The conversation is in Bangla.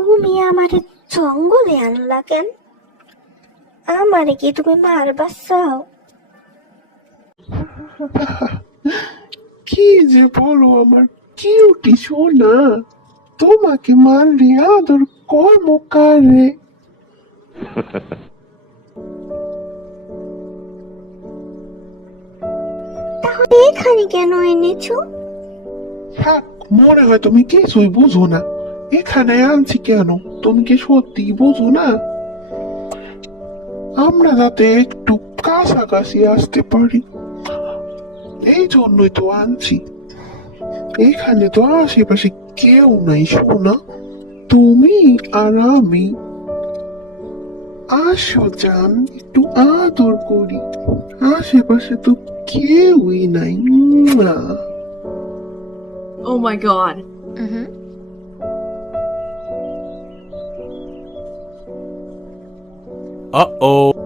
তুমি আমারে জঙ্গলে আনলা কেন? আমারে কি তুমি মারবা চাও? কি যে বলো আমার কিউটি সোনা, তোমাকে মারলে আদর কর্ম কারে? তাহলে এখানে কেন এনেছো? থাক, মনে হয় তুমি কিছুই বুঝো না। এখানে আনছি কেন, তুমি কি সত্যি বুঝো না? আমরা যাতে একটু কাছাকাছি আসতে পারি, এই জন্যই তো আনছি। এখানে তো আশেপাশে কেউ নাই সোনা, তুমি আর আমি। আসো জান, একটু আদর করি। আশেপাশে তো কেউই নাই না। Oh my god. Mm-hmm. Uh-oh.